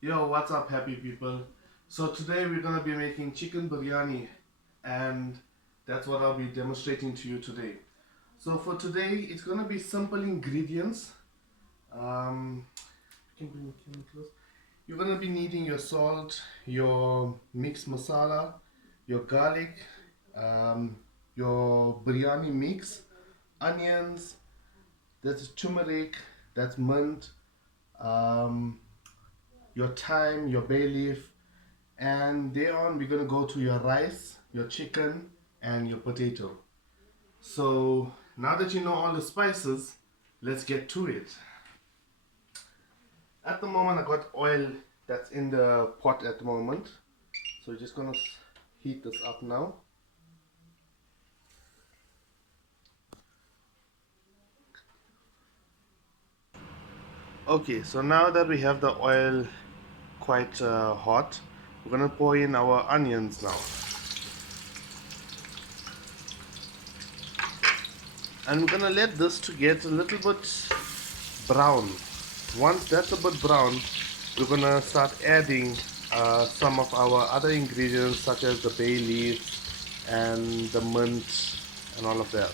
Yo, what's up, happy people? So, today we're gonna be making chicken biryani, and that's what I'll be demonstrating to you today. So, for today, it's gonna be simple ingredients. Um, can bring the camera close. You're gonna be needing your salt, your mixed masala, your garlic, um, your biryani mix, onions, that's turmeric, that's mint, um, your thyme, your bay leaf, and thereon we're gonna go to your rice, your chicken, and your potato. So now that you know all the spices, let's get to it. At the moment I got oil that's in the pot at the moment, so we're just gonna heat this up now. Okay, so now that we have the oil quite hot, we're gonna pour in our onions now, and we're gonna let this to get a little bit brown. Once that's a bit brown, we're gonna start adding some of our other ingredients such as the bay leaves and the mint and all of that.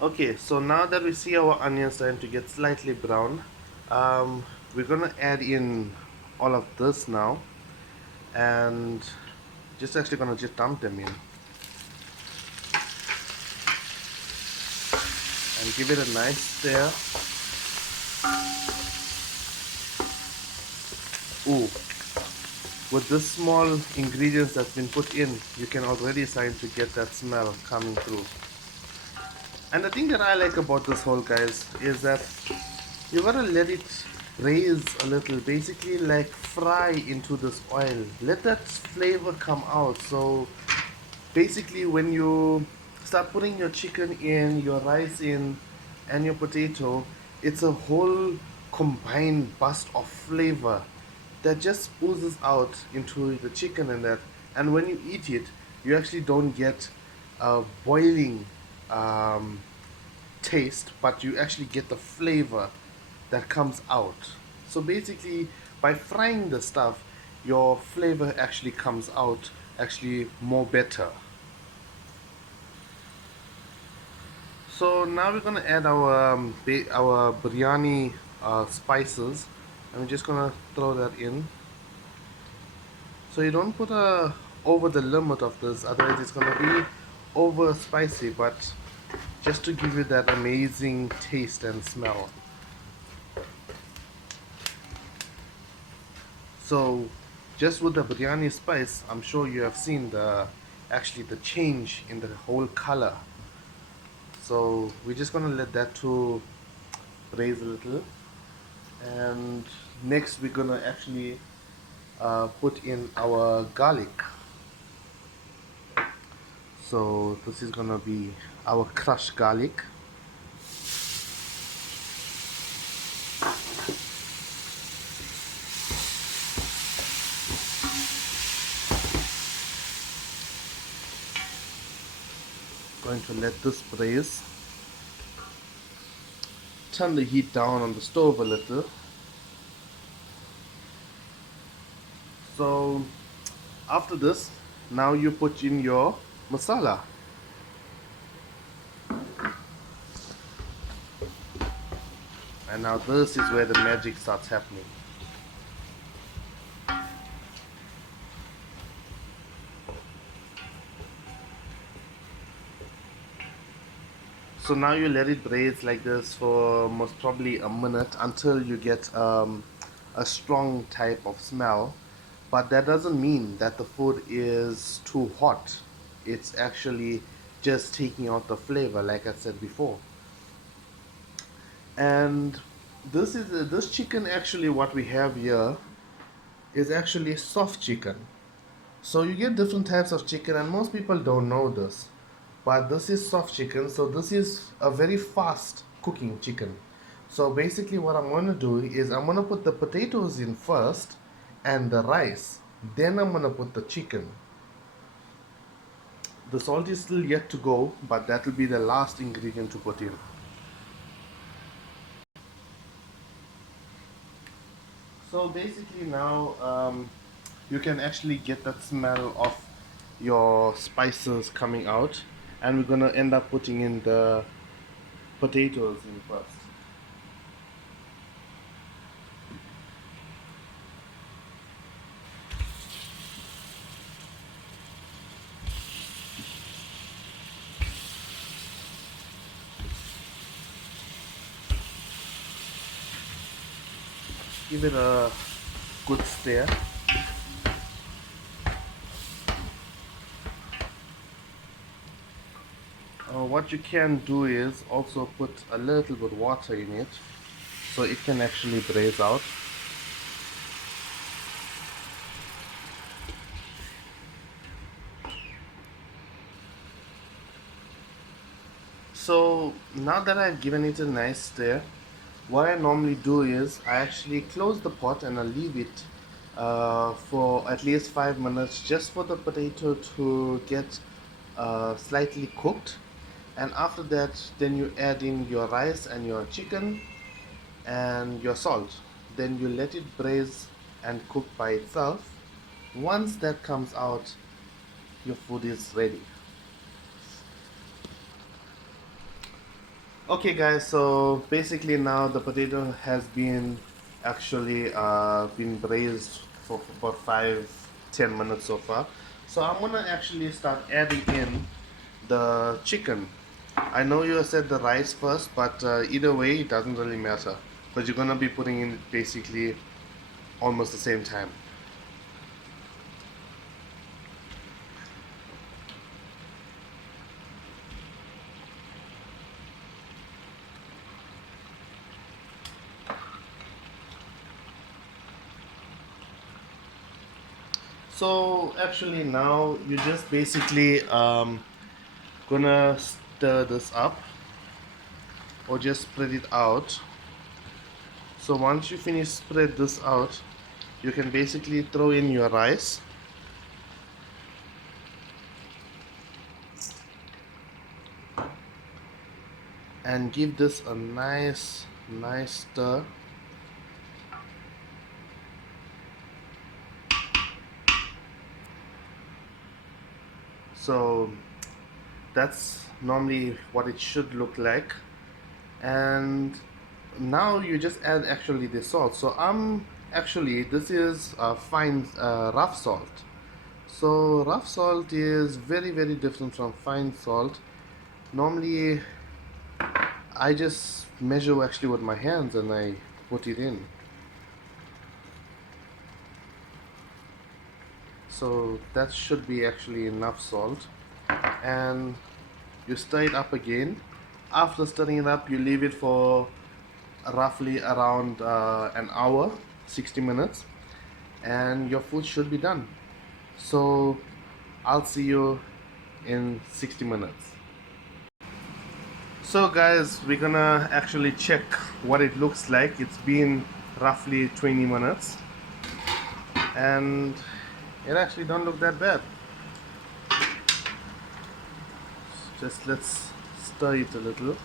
Okay, so now that we see our onions starting to get slightly brown, we're gonna add in all of this now, and just actually gonna just dump them in and give it a nice stir. Ooh, with this small ingredients that's been put in, you can already start to get that smell coming through. And the thing that I like about this whole, guys, is that you gotta let it braise a little, basically like fry into this oil. Let that flavor come out. So basically when you start putting your chicken in, your rice in, and your potato, it's a whole combined burst of flavor that just oozes out into the chicken and that. And when you eat it, you actually don't get a boiling um, taste, but you actually get the flavor that comes out. So basically, by frying the stuff, your flavor actually comes out actually more better. So now we're gonna add our our biryani spices, and we're just gonna throw that in. So you don't put over the limit of this, otherwise it's gonna be over spicy. But just to give you that amazing taste and smell. So just with the biryani spice, I'm sure you have seen the actually the change in the whole color. So we're just gonna let that to braise a little, and next we're gonna actually put in our garlic. So this is gonna be our crushed garlic. Going to let this braise. Turn the heat down on the stove a little. So after this, now you put in your masala. And now this is where the magic starts happening. So now you let it braise like this for most probably a minute until you get a strong type of smell. But that doesn't mean that the food is too hot. It's actually just taking out the flavor, like I said before. And this chicken, actually what we have here is actually soft chicken. So you get different types of chicken, and most people don't know this. But this is soft chicken, so this is a very fast cooking chicken. So basically what I'm going to do is I'm going to put the potatoes in first and the rice. Then I'm going to put the chicken. The salt is still yet to go, but that will be the last ingredient to put in. So basically now you can actually get that smell of your spices coming out, and we're gonna end up putting in the potatoes in first. Give it a good stir. What you can do is also put a little bit water in it so it can actually braise out. So now that I've given it a nice stir, what I normally do is I actually close the pot and I leave it for at least 5 minutes just for the potato to get slightly cooked. And after that, then you add in your rice and your chicken and your salt. Then you let it braise and cook by itself. Once that comes out, your food is ready. Okay guys, so basically now the potato has been actually been braised for about 5-10 minutes so far. So I'm gonna actually start adding in the chicken. I know you said the rice first, but either way it doesn't really matter because you're gonna be putting in basically almost the same time. So actually now you just basically gonna stir this up or just spread it out. So once you finish spread this out, you can basically throw in your rice and give this a nice stir. So that's normally what it should look like. And now you just add actually the salt. So actually this is fine rough salt. So rough salt is very different from fine salt. Normally I just measure actually with my hands and I put it in. So that should be actually enough salt, and you stir it up again. After stirring it up, you leave it for roughly around an hour, 60 minutes, and your food should be done. So I'll see you in 60 minutes. So guys, we're gonna actually check what it looks like. It's been roughly 20 minutes and it actually don't look that bad. Just let's stir it a little.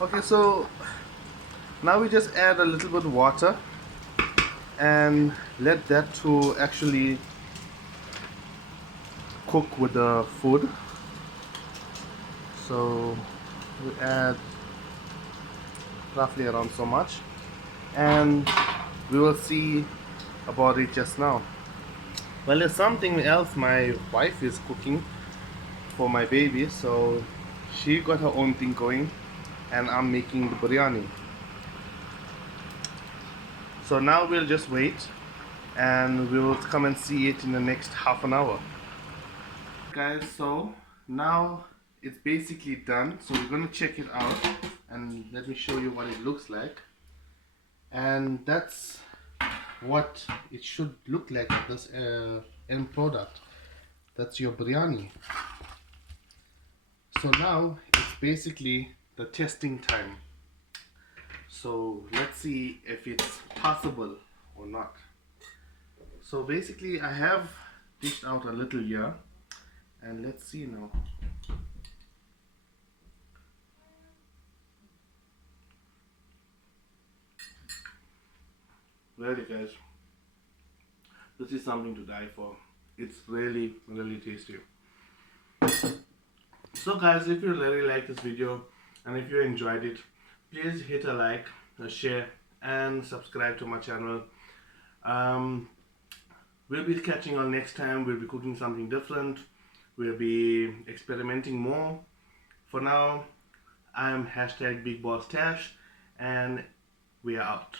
Okay, so now we just add a little bit of water and let that to actually cook with the food. So we add roughly around so much and we will see about it just now. Well, there's something else my wife is cooking for my baby, so she got her own thing going and I'm making the biryani. So now we'll just wait and we'll come and see it in the next half an hour. Guys, so now it's basically done, so we're gonna check it out and let me show you what it looks like. And that's what it should look like at this end product. That's your biryani. So now it's basically the testing time. So let's see if it's possible or not. So basically I have dished out a little here, and let's see now. Really guys, this is something to die for. It's really tasty. So guys, if you really like this video and if you enjoyed it, please hit a like, a share and subscribe to my channel. We'll be catching on next time. We'll be cooking something different. We'll be experimenting more. For now, I'm #BigBossTash and we are out.